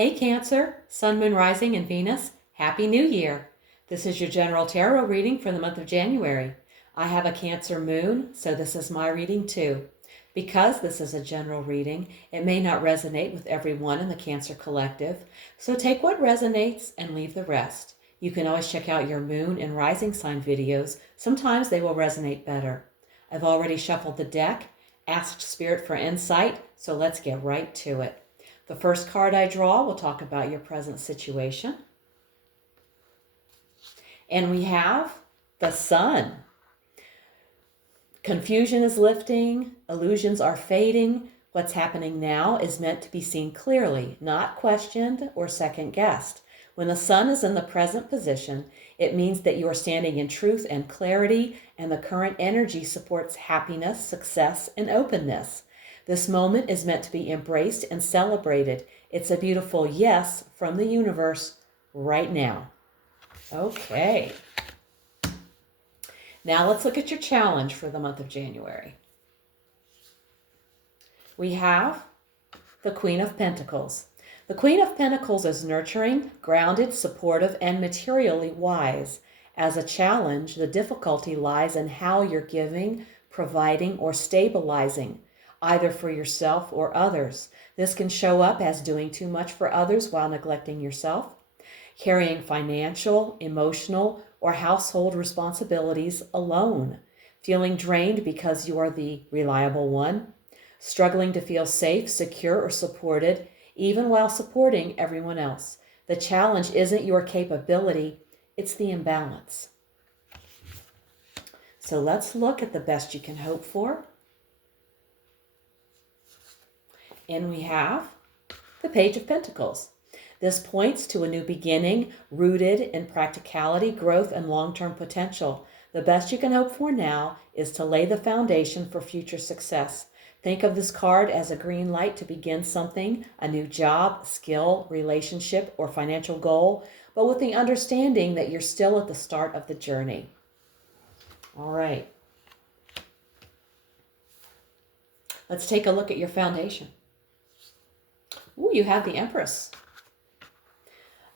Hey Cancer, Sun, Moon, Rising, and Venus, Happy New Year! This is your general tarot reading for the month of January. I have a Cancer moon, so this is my reading too. Because this is a general reading, it may not resonate with everyone in the Cancer collective, so take what resonates and leave the rest. You can always check out your moon and rising sign videos. Sometimes they will resonate better. I've already shuffled the deck, asked Spirit for insight, so let's get right to it. The first card I draw will talk about your present situation. And we have the Sun. Confusion is lifting, illusions are fading. What's happening now is meant to be seen clearly, not questioned or second guessed. When the Sun is in the present position, it means that you are standing in truth and clarity, and the current energy supports happiness, success, and openness. This moment is meant to be embraced and celebrated. It's a beautiful yes from the universe right now. Okay. Now let's look at your challenge for the month of January. We have the Queen of Pentacles. The Queen of Pentacles is nurturing, grounded, supportive, and materially wise. As a challenge, the difficulty lies in how you're giving, providing, or stabilizing, either for yourself or others. This can show up as doing too much for others while neglecting yourself, carrying financial, emotional, or household responsibilities alone, feeling drained because you are the reliable one, struggling to feel safe, secure, or supported, even while supporting everyone else. The challenge isn't your capability, it's the imbalance. So let's look at the best you can hope for. And we have the Page of Pentacles. This points to a new beginning rooted in practicality, growth, and long-term potential. The best you can hope for now is to lay the foundation for future success. Think of this card as a green light to begin something, a new job, skill, relationship, or financial goal, but with the understanding that you're still at the start of the journey. All right. Let's take a look at your foundation. Ooh, you have the Empress.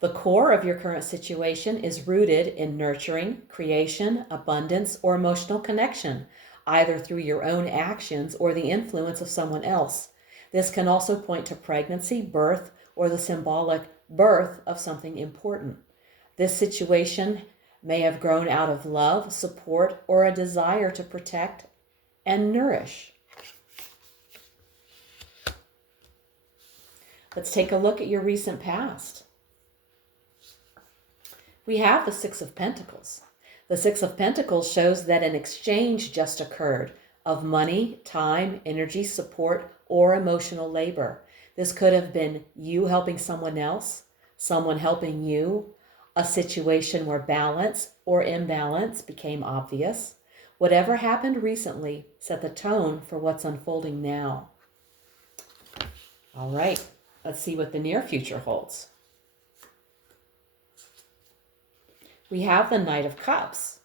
The core of your current situation is rooted in nurturing, creation, abundance, or emotional connection, either through your own actions or the influence of someone else. This can also point to pregnancy, birth, or the symbolic birth of something important. This situation may have grown out of love, support, or a desire to protect and nourish. Let's take a look at your recent past. We have the Six of Pentacles. The Six of Pentacles shows that an exchange just occurred of money, time, energy, support, or emotional labor. This could have been you helping someone else, someone helping you, a situation where balance or imbalance became obvious. Whatever happened recently set the tone for what's unfolding now. All right, let's see what the near future holds. We have the Knight of Cups.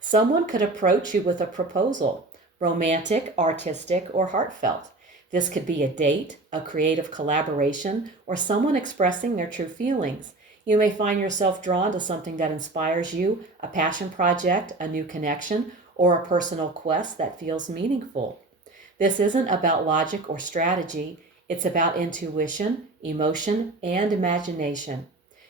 Someone could approach you with a proposal, romantic, artistic, or heartfelt. This could be a date, a creative collaboration, or someone expressing their true feelings. You may find yourself drawn to something that inspires you, a passion project, a new connection, or a personal quest that feels meaningful. This isn't about logic or strategy. It's about intuition, emotion, and imagination.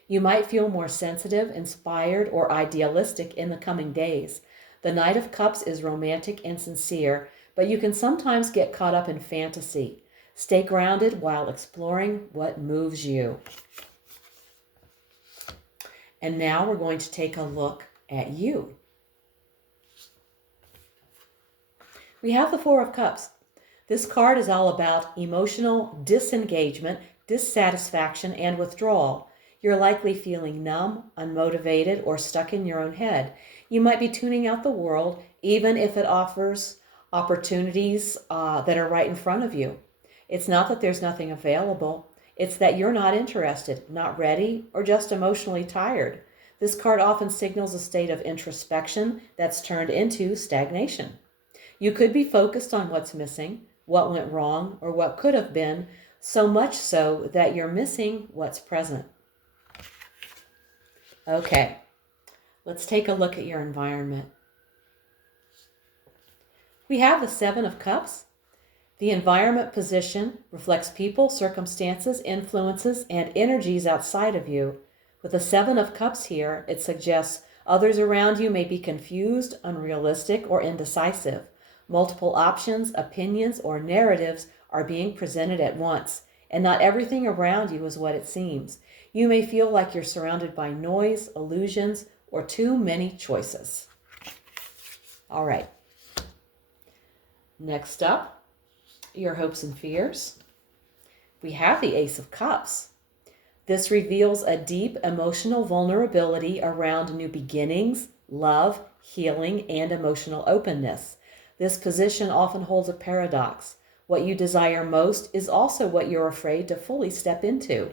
You might feel more sensitive, inspired, or idealistic in the coming days. The Knight of Cups is romantic and sincere, but you can sometimes get caught up in fantasy. Stay grounded while exploring what moves you. And now we're going to take a look at you. We have the Four of Cups. This card is all about emotional disengagement, dissatisfaction, and withdrawal. You're likely feeling numb, unmotivated, or stuck in your own head. You might be tuning out the world, even if it offers opportunities that are right in front of you. It's not that there's nothing available. It's that you're not interested, not ready, or just emotionally tired. This card often signals a state of introspection that's turned into stagnation. You could be focused on what's missing, what went wrong, or what could have been, so much so that you're missing what's present. Okay, let's take a look at your environment. We have the Seven of Cups. The environment position reflects people, circumstances, influences, and energies outside of you. With the Seven of Cups here, it suggests others around you may be confused, unrealistic, or indecisive. Multiple options, opinions, or narratives are being presented at once, and not everything around you is what it seems. You may feel like you're surrounded by noise, illusions, or too many choices. All right. Next up, your hopes and fears. We have the Ace of Cups. This reveals a deep emotional vulnerability around new beginnings, love, healing, and emotional openness. This position often holds a paradox. What you desire most is also what you're afraid to fully step into.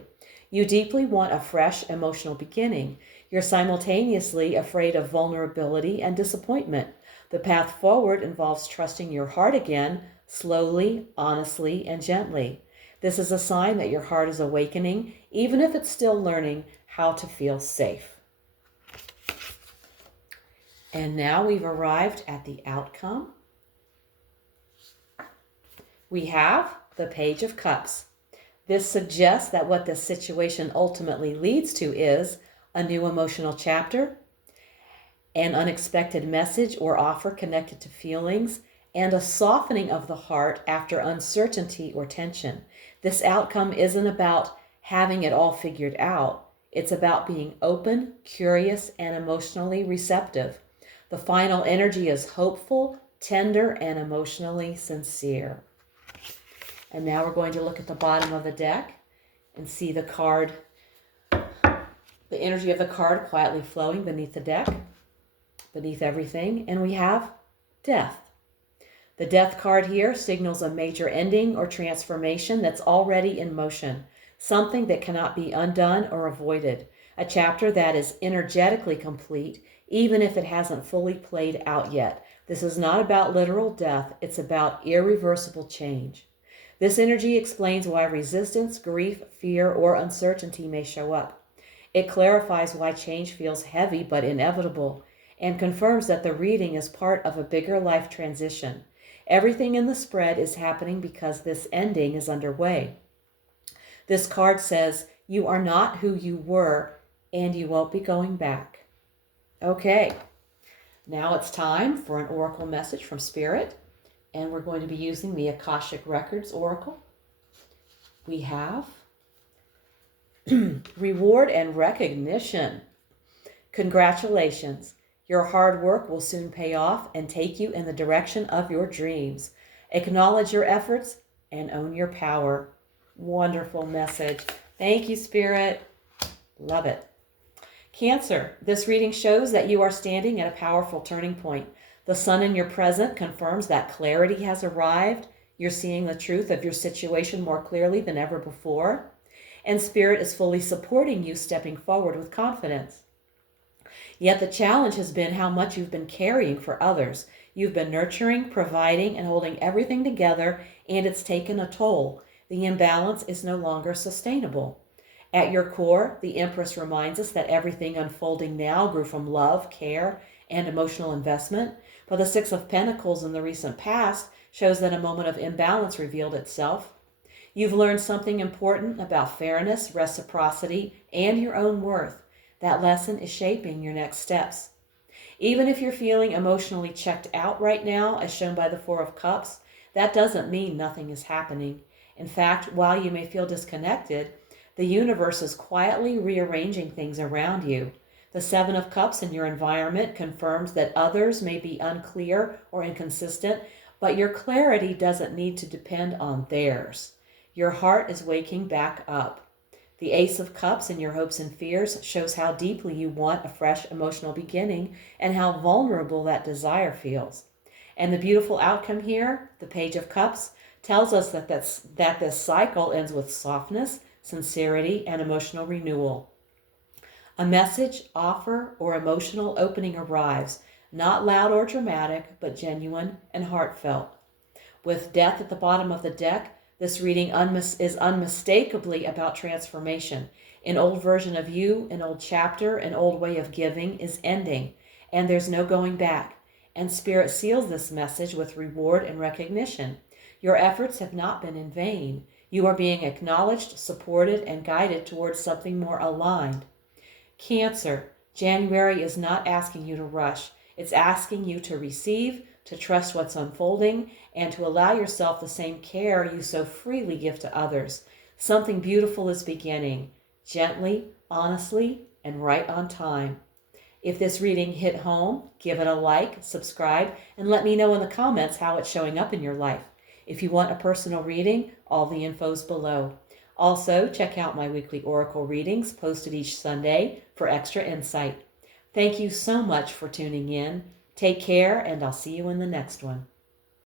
You deeply want a fresh emotional beginning. You're simultaneously afraid of vulnerability and disappointment. The path forward involves trusting your heart again, slowly, honestly, and gently. This is a sign that your heart is awakening, even if it's still learning how to feel safe. And now we've arrived at the outcome. We have the Page of Cups. This suggests that what this situation ultimately leads to is a new emotional chapter, an unexpected message or offer connected to feelings, and a softening of the heart after uncertainty or tension. This outcome isn't about having it all figured out. It's about being open, curious, and emotionally receptive. The final energy is hopeful, tender, and emotionally sincere. And now we're going to look at the bottom of the deck and see the card, the energy of the card quietly flowing beneath the deck, beneath everything. And we have Death. The Death card here signals a major ending or transformation that's already in motion, something that cannot be undone or avoided, a chapter that is energetically complete, even if it hasn't fully played out yet. This is not about literal death, it's about irreversible change. This energy explains why resistance, grief, fear, or uncertainty may show up. It clarifies why change feels heavy but inevitable, and confirms that the reading is part of a bigger life transition. Everything in the spread is happening because this ending is underway. This card says, you are not who you were, and you won't be going back. Okay, now it's time for an oracle message from Spirit, and we're going to be using the Akashic Records Oracle. We have reward and recognition. Congratulations. Your hard work will soon pay off and take you in the direction of your dreams. Acknowledge your efforts and own your power. Wonderful message. Thank you, Spirit. Love it. Cancer. This reading shows that you are standing at a powerful turning point. The sun in your present confirms that clarity has arrived. You're seeing the truth of your situation more clearly than ever before. And Spirit is fully supporting you stepping forward with confidence. Yet the challenge has been how much you've been carrying for others. You've been nurturing, providing, and holding everything together, and it's taken a toll. The imbalance is no longer sustainable. At your core, the Empress reminds us that everything unfolding now grew from love, care, and emotional investment. But the Six of Pentacles in the recent past shows that a moment of imbalance revealed itself. You've learned something important about fairness, reciprocity, and your own worth. That lesson is shaping your next steps. Even if you're feeling emotionally checked out right now, as shown by the Four of Cups, that doesn't mean nothing is happening. In fact, while you may feel disconnected, the universe is quietly rearranging things around you. The Seven of Cups in your environment confirms that others may be unclear or inconsistent, but your clarity doesn't need to depend on theirs. Your heart is waking back up. The Ace of Cups in your hopes and fears shows how deeply you want a fresh emotional beginning and how vulnerable that desire feels. And the beautiful outcome here, the Page of Cups, tells us that this cycle ends with softness, sincerity, and emotional renewal. A message, offer, or emotional opening arrives, not loud or dramatic, but genuine and heartfelt. With Death at the bottom of the deck, This reading is unmistakably about transformation. An old version of you, an old chapter, an old way of giving is ending, and there's no going back. And Spirit seals this message with reward and recognition. Your efforts have not been in vain. You are being acknowledged, supported, and guided towards something more aligned. Cancer, January is not asking you to rush. It's asking you to receive, to trust what's unfolding, and to allow yourself the same care you so freely give to others. Something beautiful is beginning, gently, honestly, and right on time. If this reading hit home, give it a like, subscribe, and let me know in the comments how it's showing up in your life. If you want a personal reading, all the info's below. Also, check out my weekly oracle readings posted each Sunday for extra insight. Thank you so much for tuning in. Take care, and I'll see you in the next one.